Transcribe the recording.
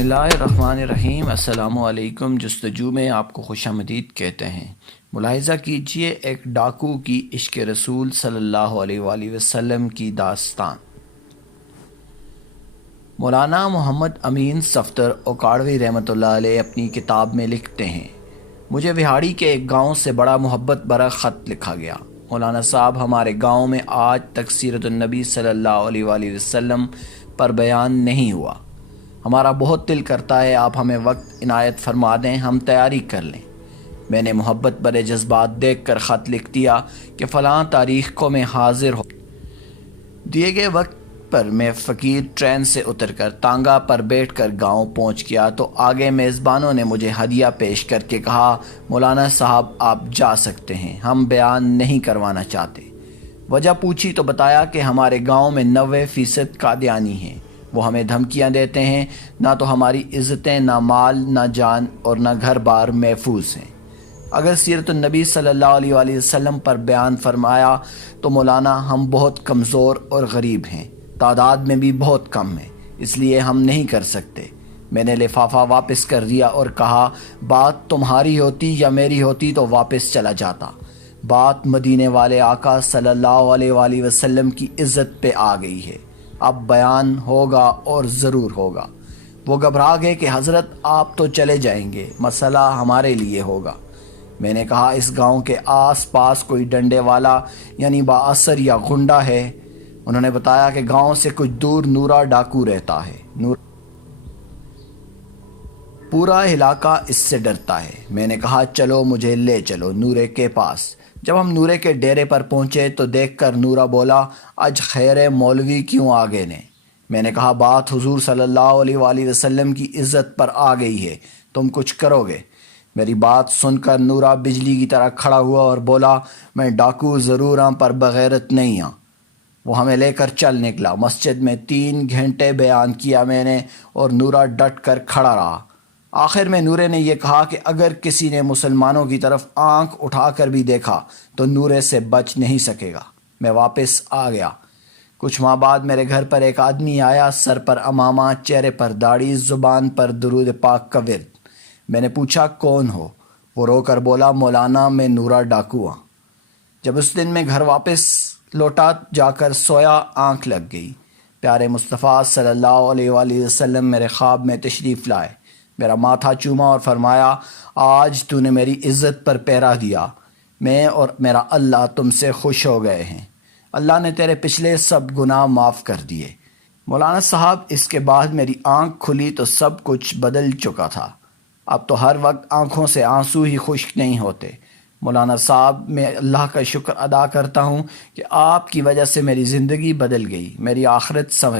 बिस्मिल्लाहिर्रहमानिर्रहीम। अस्सलाम वालेकुम। जस्तजू में आपको खुशामदीद कहते हैं। मुलाहिज़ा कीजिए एक डाकू की इश्क़ रसूल सल्लल्लाहु अलैहि वसल्लम की दास्तान। मौलाना मोहम्मद अमीन सफ़दर ओकाड़वी रहमतुल्लाह अलैह अपनी किताब में लिखते हैं, मुझे बिहाड़ी के एक गाँव से बड़ा मोहब्बत भरा ख़त लिखा गया। मौलाना साहब, हमारे गाँव में आज तक सीरतुन नबी सल्लल्लाहु अलैहि वसल्लम पर बयान नहीं हुआ। हमारा बहुत दिल करता है आप हमें वक्त इनायत फरमा दें, हम तैयारी कर लें। मैंने मोहब्बत भरे जज्बात देख कर ख़त लिख दिया कि फ़लाँ तारीख़ को मैं हाज़िर हो। दिए गए वक्त पर मैं फ़कीर ट्रेन से उतरकर तांगा पर बैठकर गांव पहुंच गया तो आगे मेज़बानों ने मुझे हदिया पेश करके कहा, मौलाना साहब आप जा सकते हैं, हम बयान नहीं करवाना चाहते। वजह पूछी तो बताया कि हमारे गांव में 90% कादियानी हैं। वो हमें धमकियां देते हैं, ना तो हमारी इज़्ज़तें, ना माल, ना जान और ना घर बार महफूज हैं। अगर सीरतुन नबी सल्लल्लाहु अलैहि वसल्लम पर बयान फरमाया तो मौलाना हम बहुत कमज़ोर और गरीब हैं, तादाद में भी बहुत कम हैं, इसलिए हम नहीं कर सकते। मैंने लिफाफा वापस कर दिया और कहा, बात तुम्हारी होती या मेरी होती तो वापस चला जाता। बात मदीने वाले आका सल्लल्लाहु अलैहि वसल्लम की इज़्ज़त पे आ गई है, अब बयान होगा और ज़रूर होगा। वो घबरा गए कि हज़रत आप तो चले जाएंगे, मसला हमारे लिए होगा। मैंने कहा, इस गांव के आस पास कोई डंडे वाला यानी बाअसर या गुंडा है? उन्होंने बताया कि गांव से कुछ दूर नूरा डाकू रहता है, पूरा इलाका इससे डरता है। मैंने कहा, चलो मुझे ले चलो नूरे के पास। जब हम नूरे के डेरे पर पहुंचे तो देखकर नूरा बोला, आज खैर मौलवी क्यों आ गए ने? मैंने कहा, बात हुजूर सल्लल्लाहु अलैहि वसल्लम की इज़्ज़त पर आ गई है, तुम कुछ करोगे? मेरी बात सुनकर नूरा बिजली की तरह खड़ा हुआ और बोला, मैं डाकू ज़रूर हाँ पर बगैरत नहीं हाँ। वो हमें लेकर चल निकला। मस्जिद में 3 घंटे बयान किया मैंने और नूरा डट कर खड़ा रहा। आखिर में नूरे ने यह कहा कि अगर किसी ने मुसलमानों की तरफ आंख उठाकर भी देखा तो नूरे से बच नहीं सकेगा। मैं वापस आ गया। कुछ माह बाद मेरे घर पर एक आदमी आया, सर पर अमामा, चेहरे पर दाढ़ी, ज़ुबान पर दुरूद पाक का विर्द। मैंने पूछा, कौन हो? वो रोकर बोला, मौलाना मैं नूरा डाकू हूँ। जब उस दिन मैं घर वापस लौटा जाकर सोया, आंख लग गई। प्यारे मुस्तफ़ा सल्लल्लाहु अलैहि वसल्लम मेरे ख्वाब में तशरीफ़ लाए, मेरा माथा चूमा और फरमाया, आज तूने मेरी इज़्ज़त पर पहरा दिया, मैं और मेरा अल्लाह तुमसे खुश हो गए हैं। अल्लाह ने तेरे पिछले सब गुनाह माफ़ कर दिए। मौलाना साहब, इसके बाद मेरी आंख खुली तो सब कुछ बदल चुका था। अब तो हर वक्त आंखों से आंसू ही खुश्क नहीं होते। मौलाना साहब, मैं अल्लाह का शुक्र अदा करता हूँ कि आपकी वजह से मेरी ज़िंदगी बदल गई, मेरी आखिरत संवर